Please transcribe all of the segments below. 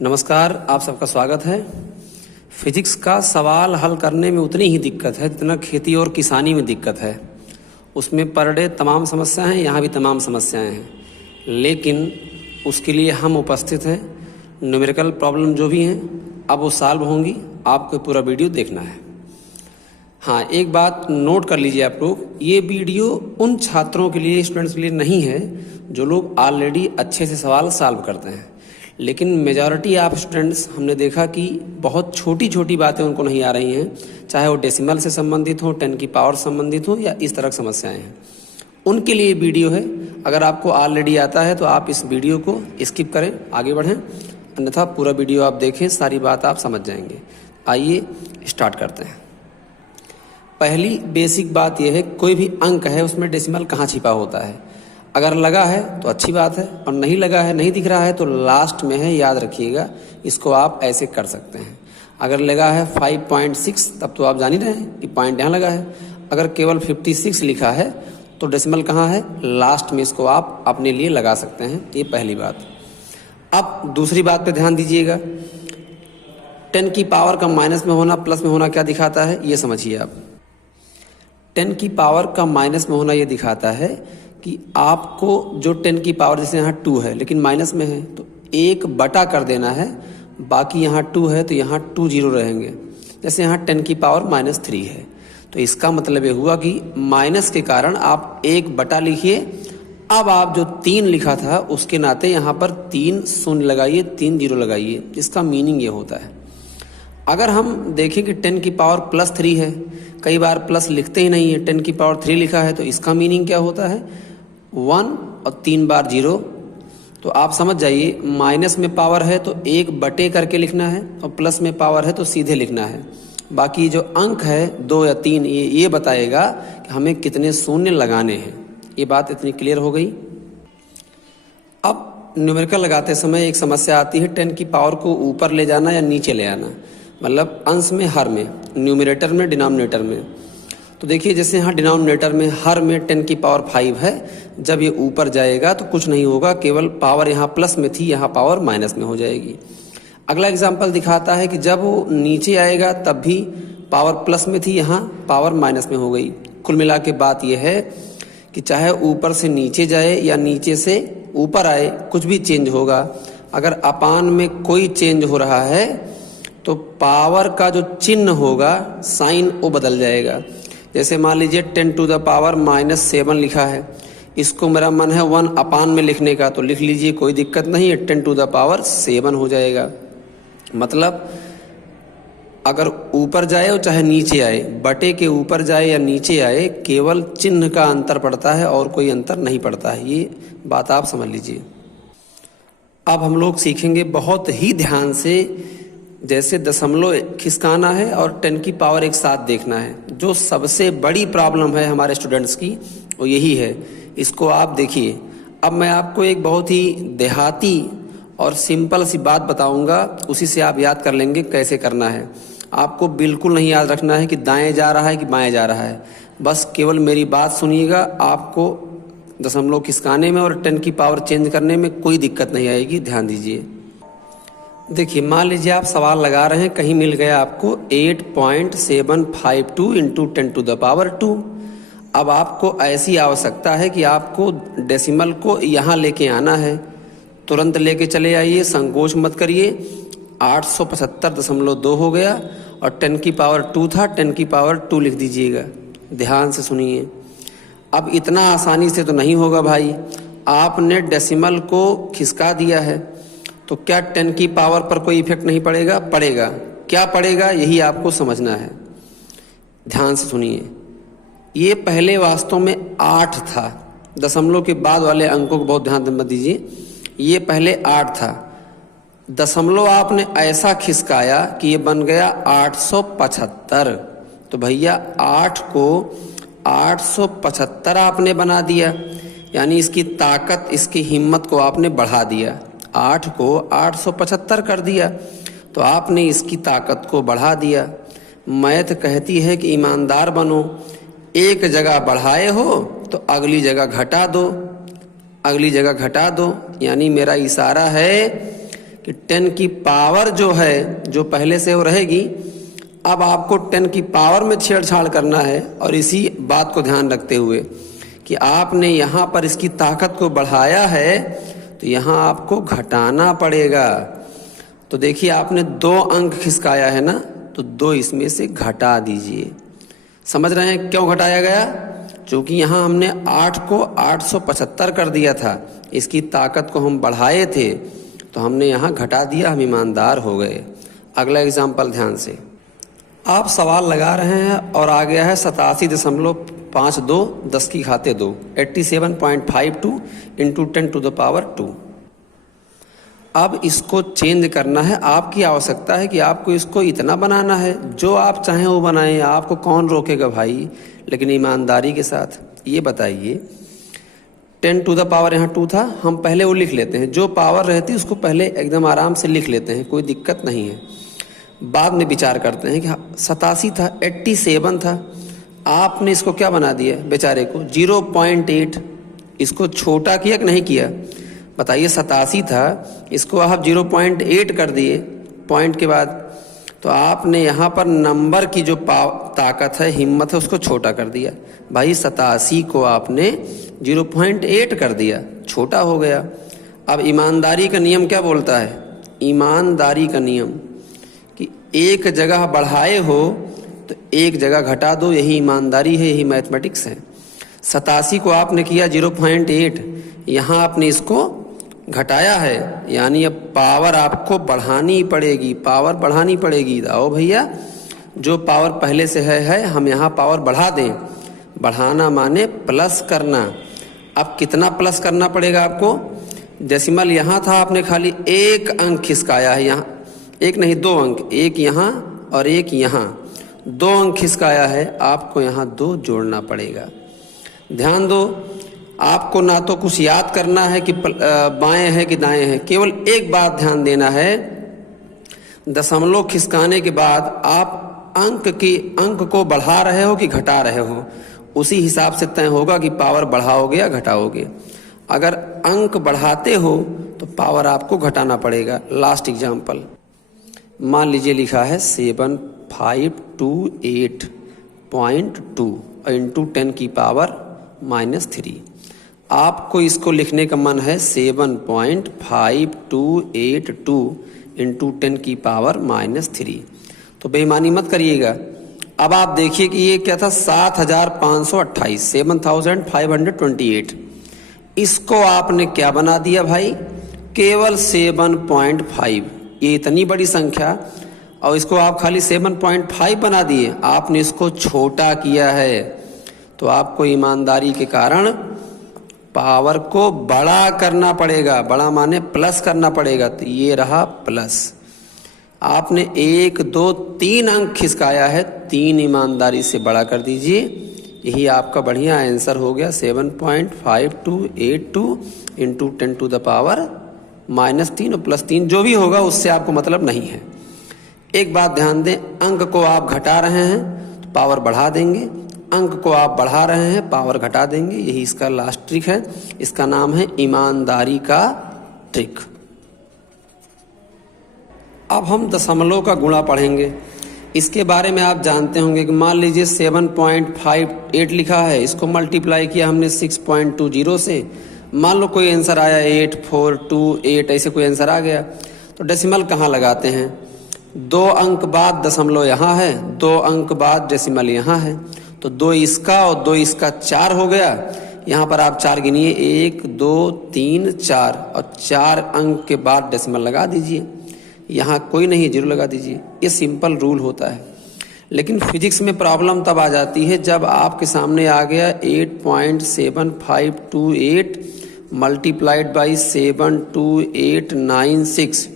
नमस्कार, आप सबका स्वागत है। फिजिक्स का सवाल हल करने में उतनी ही दिक्कत है जितना खेती और किसानी में दिक्कत है। उसमें पर डे तमाम समस्याएं हैं, यहाँ भी तमाम समस्याएं हैं, लेकिन उसके लिए हम उपस्थित हैं। न्यूमेरिकल प्रॉब्लम जो भी हैं अब वो सॉल्व होंगी, आपको पूरा वीडियो देखना है। हाँ, एक बात नोट कर लीजिए आप लोग, ये वीडियो उन छात्रों के लिए, स्टूडेंट्स के लिए नहीं है जो लोग ऑलरेडी अच्छे से सवाल सॉल्व करते हैं। लेकिन मेजॉरिटी ऑफ स्टूडेंट्स हमने देखा कि बहुत छोटी छोटी बातें उनको नहीं आ रही हैं, चाहे वो डेसिमल से संबंधित हो, 10 की पावर संबंधित हो या इस तरह की समस्याएं हैं। उनके लिए वीडियो है। अगर आपको ऑलरेडी आता है तो आप इस वीडियो को स्किप करें, आगे बढ़ें, अन्यथा पूरा वीडियो आप देखें, सारी बात आप समझ जाएंगे। आइए स्टार्ट करते हैं। पहली बेसिक बात यह है, कोई भी अंक है उसमें डेसिमल कहाँ छिपा होता है। अगर लगा है तो अच्छी बात है, और नहीं लगा है, नहीं दिख रहा है तो लास्ट में है, याद रखिएगा। इसको आप ऐसे कर सकते हैं। अगर लगा है 5.6 तब तो आप जान ही रहे हैं कि पॉइंट यहाँ लगा है। अगर केवल 56 लिखा है तो डेसिमल कहाँ है, लास्ट में। इसको आप अपने लिए लगा सकते हैं। ये पहली बात। अब दूसरी बात पे ध्यान दीजिएगा। 10 की पावर का माइनस में होना प्लस में होना क्या दिखाता है, ये समझिए आप। 10 की पावर का माइनस में होना ये दिखाता है कि आपको जो 10 की पावर, जैसे यहाँ 2 है लेकिन माइनस में है तो 1 बटा कर देना है। बाकी यहाँ 2 है तो यहाँ 2 जीरो रहेंगे। जैसे यहाँ 10 की पावर -3 है तो इसका मतलब ये हुआ कि माइनस के कारण आप 1 बटा लिखिए। अब आप जो 3 लिखा था उसके नाते यहाँ पर 3 शून्य लगाइए, 3 जीरो लगाइए। इसका मीनिंग ये होता है। अगर हम देखें कि 10 की पावर +3 है, कई बार प्लस लिखते ही नहीं है, 10 की पावर 3 लिखा है तो इसका मीनिंग क्या होता है, 1 और 3 बार 0। तो आप समझ जाइए, माइनस में पावर है तो 1 बटे करके लिखना है, और प्लस में पावर है तो सीधे लिखना है। बाकी जो अंक है 2 या 3, ये बताएगा कि हमें कितने शून्य लगाने हैं। ये बात इतनी क्लियर हो गई। अब न्यूमेरिकल लगाते समय एक समस्या आती है, 10 की पावर को ऊपर ले जाना या नीचे ले आना, मतलब अंश में, हर में, न्यूमरेटर में, डिनोमिनेटर में। तो देखिए, जैसे यहाँ डिनोमिनेटर में, हर में 10 की पावर 5 है, जब ये ऊपर जाएगा तो कुछ नहीं होगा, केवल पावर यहाँ प्लस में थी, यहाँ पावर माइनस में हो जाएगी। अगला एग्जाम्पल दिखाता है कि जब वो नीचे आएगा तब भी पावर प्लस में थी, यहाँ पावर माइनस में हो गई। कुल मिला के बात यह है कि चाहे ऊपर से नीचे जाए या नीचे से ऊपर आए, कुछ भी चेंज होगा। अगर अपान में कोई चेंज हो रहा है तो पावर का जो चिन्ह होगा, साइन, वो बदल जाएगा। जैसे मान लीजिए 10 टू द पावर -7 लिखा है, इसको मेरा मन है 1 अपान में लिखने का, तो लिख लीजिए, कोई दिक्कत नहीं है, 10 टू द पावर 7 हो जाएगा। मतलब अगर ऊपर जाए और चाहे नीचे आए, बटे के ऊपर जाए या नीचे आए, केवल चिन्ह का अंतर पड़ता है और कोई अंतर नहीं पड़ता है। ये बात आप समझ लीजिए। अब हम लोग सीखेंगे बहुत ही ध्यान से, जैसे दशमलव खिसकाना है और 10 की पावर एक साथ देखना है। जो सबसे बड़ी प्रॉब्लम है हमारे स्टूडेंट्स की वो यही है, इसको आप देखिए। अब मैं आपको एक बहुत ही देहाती और सिंपल सी बात बताऊंगा, उसी से आप याद कर लेंगे कैसे करना है। आपको बिल्कुल नहीं याद रखना है कि दाएं जा रहा है कि बाएं जा रहा है, बस केवल मेरी बात सुनिएगा। आपको दशमलव खिसकाने में और 10 की पावर चेंज करने में कोई दिक्कत नहीं आएगी, ध्यान दीजिए। देखिए, मान लीजिए आप सवाल लगा रहे हैं, कहीं मिल गया आपको 8.752 इंटू 10 टू द पावर 2। अब आपको ऐसी आवश्यकता है कि आपको डेसिमल को यहाँ लेके आना है, तुरंत लेके चले आइए, संकोच मत करिए। 875.2 हो गया, और 10 की पावर 2 था, 10 की पावर 2 लिख दीजिएगा। ध्यान से सुनिए। अब इतना आसानी से तो नहीं होगा भाई, आपने डेसिमल को खिसका दिया है तो क्या 10 की पावर पर कोई इफेक्ट नहीं पड़ेगा? पड़ेगा। क्या पड़ेगा, यही आपको समझना है। ध्यान से सुनिए। ये पहले वास्तव में 8 था, दशमलव के बाद वाले अंकों को बहुत ध्यान मत दीजिए। ये पहले 8 था, दशमलव आपने ऐसा खिसकाया कि ये बन गया 875। तो भैया 8 को 875 आपने बना दिया, यानी इसकी ताकत, इसकी हिम्मत को आपने बढ़ा दिया। 8 को 875 कर दिया तो आपने इसकी ताकत को बढ़ा दिया। मैथ कहती है कि ईमानदार बनो, एक जगह बढ़ाए हो तो अगली जगह घटा दो, अगली जगह घटा दो। यानी मेरा इशारा है कि 10 की पावर जो है जो पहले से वो रहेगी, अब आपको 10 की पावर में छेड़छाड़ करना है। और इसी बात को ध्यान रखते हुए कि आपने यहाँ पर इसकी ताकत को बढ़ाया है तो यहाँ आपको घटाना पड़ेगा। तो देखिए आपने 2 अंक खिसकाया है ना, तो 2 इसमें से घटा दीजिए। समझ रहे हैं क्यों घटाया गया? क्योंकि यहाँ हमने 8 को 875 कर दिया था, इसकी ताकत को हम बढ़ाए थे तो हमने यहाँ घटा दिया, हम ईमानदार हो गए। अगला एग्जाम्पल ध्यान से, आप सवाल लगा रहे हैं और आ गया है 87.52 10 की घाते 2 87.52 इंटू 10 टू द पावर 2। अब इसको चेंज करना है, आपकी आवश्यकता है कि आपको इसको इतना बनाना है, जो आप चाहें वो बनाएं, आपको कौन रोकेगा भाई, लेकिन ईमानदारी के साथ। ये बताइए 10 टू द पावर यहाँ 2 था, हम पहले वो लिख लेते हैं, जो पावर रहती है उसको पहले एकदम आराम से लिख लेते हैं, कोई दिक्कत नहीं है। बाद में विचार करते हैं कि 87 था, 87 था, आपने इसको क्या बना दिया बेचारे को 0.8, इसको छोटा किया कि नहीं किया? बताइए 87 था, इसको आप 0.8 कर दिए पॉइंट के बाद, तो आपने यहाँ पर नंबर की जो ताकत है, हिम्मत है, उसको छोटा कर दिया। भाई 87 को आपने 0.8 कर दिया, छोटा हो गया। अब ईमानदारी का नियम क्या बोलता है? ईमानदारी का नियम कि एक जगह बढ़ाए हो तो एक जगह घटा दो, यही ईमानदारी है, यही मैथमेटिक्स है। 87 को आपने किया 0.8, यहाँ आपने इसको घटाया है, यानी अब पावर आपको बढ़ानी पड़ेगी, पावर बढ़ानी पड़ेगी। आओ भैया, जो पावर पहले से है हम यहाँ पावर बढ़ा दें। बढ़ाना माने प्लस करना। अब कितना प्लस करना पड़ेगा आपको? डेसिमल यहाँ था, आपने खाली 1 अंक खिसकाया है, यहाँ 1 नहीं 2 अंक, 1 यहाँ और 1 यहाँ, 2 अंक खिसकाया है, आपको यहाँ 2 जोड़ना पड़ेगा। ध्यान दो, आपको ना तो कुछ याद करना है कि बाएं है कि दाएं है, केवल एक बात ध्यान देना है, दशमलव खिसकाने के बाद आप अंक को बढ़ा रहे हो कि घटा रहे हो, उसी हिसाब से तय होगा कि पावर बढ़ाओगे या घटाओगे। अगर अंक बढ़ाते हो तो पावर आपको घटाना पड़ेगा। लास्ट एग्जाम्पल, मान लीजिए लिखा है 7528.2 इंटू 10 की पावर -3। आपको इसको लिखने का मन है 7.5282 इंटू 10 की पावर -3, तो बेईमानी मत करिएगा। अब आप देखिए कि ये क्या था, 7528, 7528। इसको आपने क्या बना दिया भाई? केवल 7.5। ये इतनी बड़ी संख्या और इसको आप खाली 7.5 बना दिए, आपने इसको छोटा किया है। तो आपको ईमानदारी के कारण पावर को बड़ा करना पड़ेगा, बड़ा माने प्लस करना पड़ेगा। तो ये रहा प्लस, आपने 1 2 3 अंक खिसकाया है, 3 ईमानदारी से बड़ा कर दीजिए, यही आपका बढ़िया आंसर हो गया 7.5282 इंटू 10 टू द पावर -3 और +3, जो भी होगा उससे आपको मतलब नहीं है। एक बात ध्यान दें, अंक को आप घटा रहे हैं तो पावर बढ़ा देंगे, अंक को आप बढ़ा रहे हैं पावर घटा देंगे, यही इसका लास्ट ट्रिक है। इसका नाम है ईमानदारी का ट्रिक। अब हम दशमलव का गुणा पढ़ेंगे। इसके बारे में आप जानते होंगे कि मान लीजिए 7.58 लिखा है, इसको मल्टीप्लाई किया हमने 6.20 से, मान लो कोई आंसर आया 8428, ऐसे कोई आंसर आ गया, तो डेसिमल कहाँ लगाते हैं? 2 अंक बाद दशमलव यहाँ है, 2 अंक बाद डेसिमल यहाँ है, तो 2 इसका और 2 इसका 4 हो गया। यहाँ पर आप 4 गिनिए, 1 2 3 4, और 4 अंक के बाद डेसिमल लगा दीजिए। यहाँ कोई नहीं, 0 लगा दीजिए। ये सिंपल रूल होता है। लेकिन फिजिक्स में प्रॉब्लम तब आ जाती है जब आपके सामने आ गया 8.7528 मल्टीप्लाइड बाई 72896।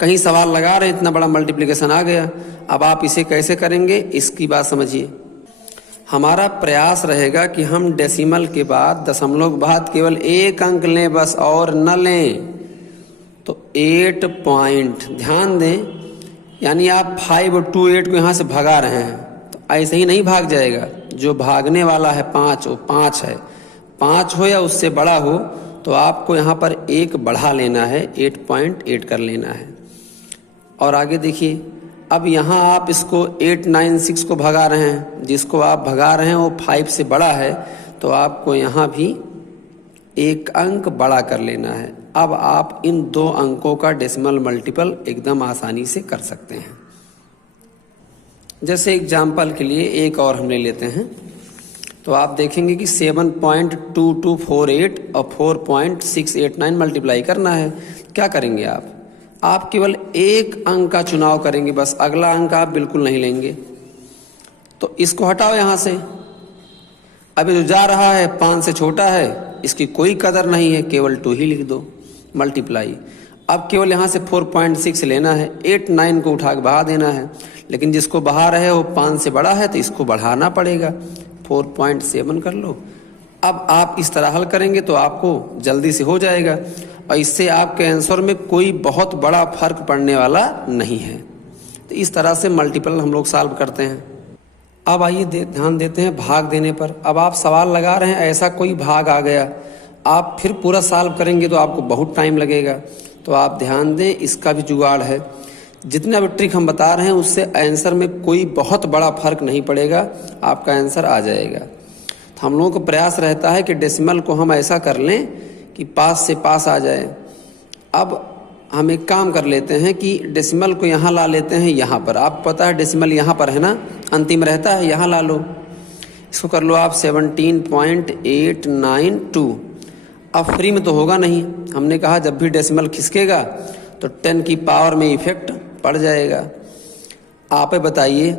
कहीं सवाल लगा रहे, इतना बड़ा मल्टीप्लिकेशन आ गया, अब आप इसे कैसे करेंगे, इसकी बात समझिए। हमारा प्रयास रहेगा कि हम डेसिमल के बाद, दशमलव के बाद केवल 1 अंक लें बस, और न लें। तो 8 पॉइंट ध्यान दें, यानी आप 528 को यहाँ से भगा रहे हैं, तो ऐसे ही नहीं भाग जाएगा। जो भागने वाला है 5, वो 5 है, 5 हो या उससे बड़ा हो, तो आपको यहाँ पर 1 बढ़ा लेना है, 8.8 कर लेना है। और आगे देखिए, अब यहाँ आप इसको 896 को भगा रहे हैं, जिसको आप भगा रहे हैं वो 5 से बड़ा है, तो आपको यहाँ भी 1 अंक बड़ा कर लेना है। अब आप इन 2 अंकों का डेसिमल मल्टीपल एकदम आसानी से कर सकते हैं। जैसे एग्जाम्पल के लिए एक और हम ले लेते हैं, तो आप देखेंगे कि 7.2248 और 4.689 मल्टीप्लाई करना है। क्या करेंगे आप केवल 1 अंक का चुनाव करेंगे, बस अगला अंक आप बिल्कुल नहीं लेंगे। तो इसको हटाओ यहाँ से। अभी जो जा रहा है 5 से छोटा है, इसकी कोई कदर नहीं है, केवल 2 ही लिख दो, मल्टीप्लाई। अब केवल यहाँ से 4.6 लेना है, 8 9 को उठा के बढ़ा देना है, लेकिन जिसको बढ़ा रहे हो 5 से बड़ा है तो इसको बढ़ाना पड़ेगा, 4.7 कर लो। अब आप इस तरह हल करेंगे तो आपको जल्दी से हो जाएगा, और इससे आपके आंसर में कोई बहुत बड़ा फर्क पड़ने वाला नहीं है। तो इस तरह से मल्टीपल हम लोग सॉल्व करते हैं। अब आइए ध्यान देते हैं भाग देने पर। अब आप सवाल लगा रहे हैं, ऐसा कोई भाग आ गया, आप फिर पूरा सॉल्व करेंगे तो आपको बहुत टाइम लगेगा। तो आप ध्यान दें, इसका भी जुगाड़ है। जितना भी ट्रिक हम बता रहे हैं उससे आंसर में कोई बहुत बड़ा फर्क नहीं पड़ेगा, आपका आंसर आ जाएगा। तो हम लोगों को प्रयास रहता है कि डेसिमल को हम ऐसा कर लें कि पास से पास आ जाए। अब हम एक काम कर लेते हैं कि डेसिमल को यहाँ ला लेते हैं, यहाँ पर। आपको पता है डेसिमल यहाँ पर है ना, अंतिम रहता है, यहाँ ला लो। इसको कर लो आप 17.892। अब फ्री में तो होगा नहीं, हमने कहा जब भी डेसिमल खिसकेगा तो 10 की पावर में इफेक्ट पड़ जाएगा। आप बताइए,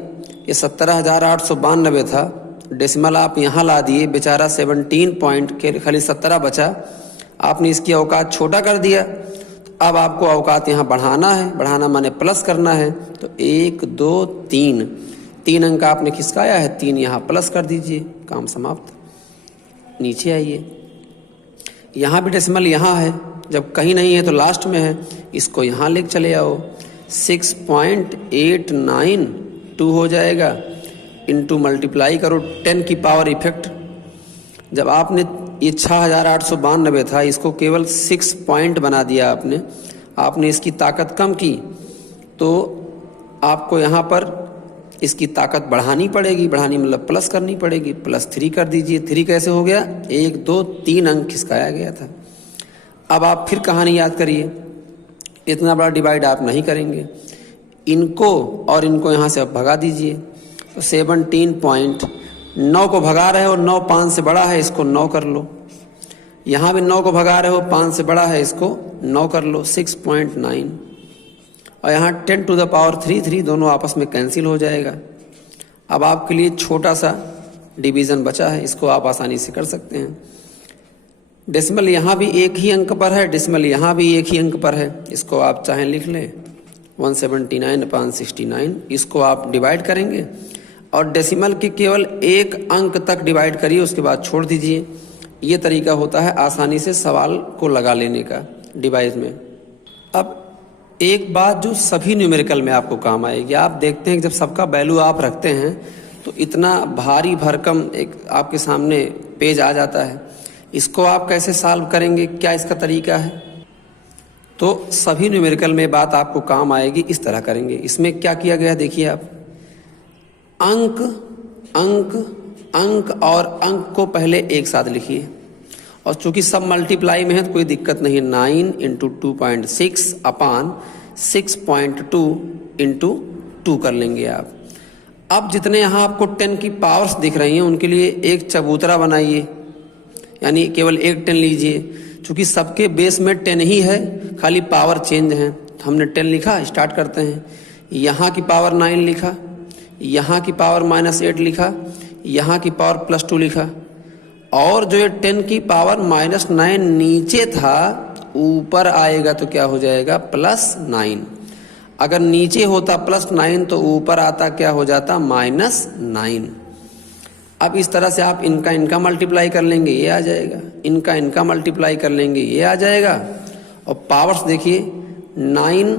ये 17,892 था, डेसिमल आप यहाँ ला दिए, बेचारा 17 पॉइंट के खाली 17 बचा, आपने इसकी औकात छोटा कर दिया। अब आपको औकात यहाँ बढ़ाना है, बढ़ाना माने प्लस करना है। तो 1 2 3 अंक आपने खिसकाया है, 3 यहाँ प्लस कर दीजिए, काम समाप्त। नीचे आइए, यहाँ भी डेसिमल यहाँ है, जब कहीं नहीं है तो लास्ट में है, इसको यहाँ लेके चले आओ, 6.892 हो जाएगा, इनटू मल्टीप्लाई करो 10 की पावर इफेक्ट। जब आपने ये 6,892 था, इसको केवल 6 पॉइंट बना दिया आपने इसकी ताकत कम की, तो आपको यहाँ पर इसकी ताकत बढ़ानी पड़ेगी, बढ़ानी मतलब प्लस करनी पड़ेगी, +3 कर दीजिए। 3 कैसे हो गया, 1 2 3 अंक खिसकाया गया था। अब आप फिर कहानी याद करिए, इतना बड़ा डिवाइड आप नहीं करेंगे, इनको और इनको यहाँ से आप भगा दीजिए। तो 17.9 को भगा रहे हो, 9 5 से बड़ा है, इसको 9 कर लो। यहाँ भी 9 को भगा रहे हो, 5 से बड़ा है, इसको 9 कर लो, 6.9। और यहाँ 10 टू द पावर 3 दोनों आपस में कैंसिल हो जाएगा। अब आपके लिए छोटा सा डिवीज़न बचा है, इसको आप आसानी से कर सकते हैं। डेसिमल यहाँ भी 1 ही अंक पर है, डेसिमल यहाँ भी 1 ही अंक पर है, इसको आप चाहें लिख लें 179/69। इसको आप डिवाइड करेंगे और डेसिमल के केवल 1 अंक तक डिवाइड करिए, उसके बाद छोड़ दीजिए। ये तरीका होता है आसानी से सवाल को लगा लेने का डिवाइस में। अब एक बात जो सभी न्यूमेरिकल में आपको काम आएगी, आप देखते हैं कि जब सबका वैल्यू आप रखते हैं तो इतना भारी भरकम एक आपके सामने पेज आ जाता है। इसको आप कैसे सॉल्व करेंगे, क्या इसका तरीका है? तो सभी न्यूमेरिकल में बात आपको काम आएगी, इस तरह करेंगे। इसमें क्या किया गया देखिए आप, अंक अंक अंक और अंक को पहले एक साथ लिखिए, और चूंकि सब मल्टीप्लाई में है तो कोई दिक्कत नहीं है। 9 × 2.6 अपान 6.2 × 2 कर लेंगे आप। अब जितने यहाँ आपको 10 की पावर्स दिख रही हैं उनके लिए एक चबूतरा बनाइए, यानी केवल एक 10 लीजिए। चूंकि सबके बेस में 10 ही है, खाली पावर चेंज है, तो हमने 10 लिखा। स्टार्ट करते हैं, यहाँ की पावर 9 लिखा, यहाँ की पावर -8 लिखा, यहाँ की पावर +2 लिखा, और जो ये 10 की पावर -9 नीचे था ऊपर आएगा तो क्या हो जाएगा, +9। अगर नीचे होता +9 तो ऊपर आता क्या हो जाता, -9। अब इस तरह से आप इनका मल्टीप्लाई कर लेंगे, ये आ जाएगा, इनका मल्टीप्लाई कर लेंगे, ये आ जाएगा। और पावर्स देखिए 9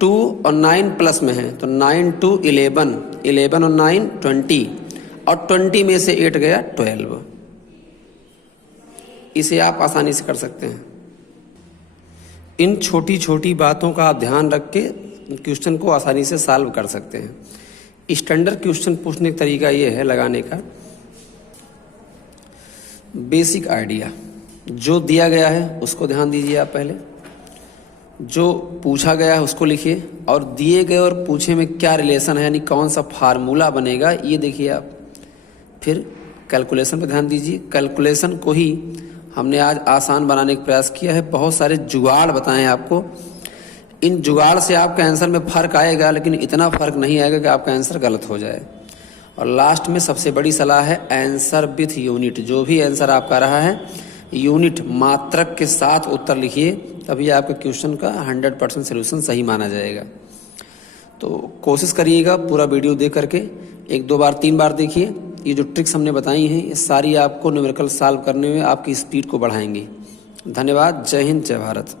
2 और 9 प्लस में है, तो 9 2 11, 11 और 9 20, और 20 में से 8 गया 12। इसे आप आसानी से कर सकते हैं। इन छोटी छोटी बातों का आप ध्यान रख के क्वेश्चन को आसानी से सॉल्व कर सकते हैं। स्टैंडर्ड क्वेश्चन पूछने का तरीका ये है लगाने का, बेसिक आइडिया जो दिया गया है उसको ध्यान दीजिए आप, पहले जो पूछा गया है उसको लिखिए, और दिए गए और पूछे में क्या रिलेशन है, यानी कौन सा फार्मूला बनेगा ये देखिए आप। फिर कैलकुलेशन पर ध्यान दीजिए। कैलकुलेशन को ही हमने आज आसान बनाने का प्रयास किया है। बहुत सारे जुगाड़ बताएं आपको, इन जुगाड़ से आपके आंसर में फ़र्क आएगा, लेकिन इतना फ़र्क नहीं आएगा कि आपका आंसर गलत हो जाए। और लास्ट में सबसे बड़ी सलाह है, आंसर विथ यूनिट। जो भी आंसर आपका रहा है यूनिट मात्रक के साथ उत्तर लिखिए, तभी आपके क्वेश्चन का 100% सोल्यूशन सही माना जाएगा। तो कोशिश करिएगा पूरा वीडियो देख करके 1, 2 बार 3 बार देखिए। ये जो ट्रिक्स हमने बताई हैं ये सारी आपको न्यूमेरिकल सॉल्व करने में आपकी स्पीड को बढ़ाएंगी। धन्यवाद। जय हिंद, जय भारत।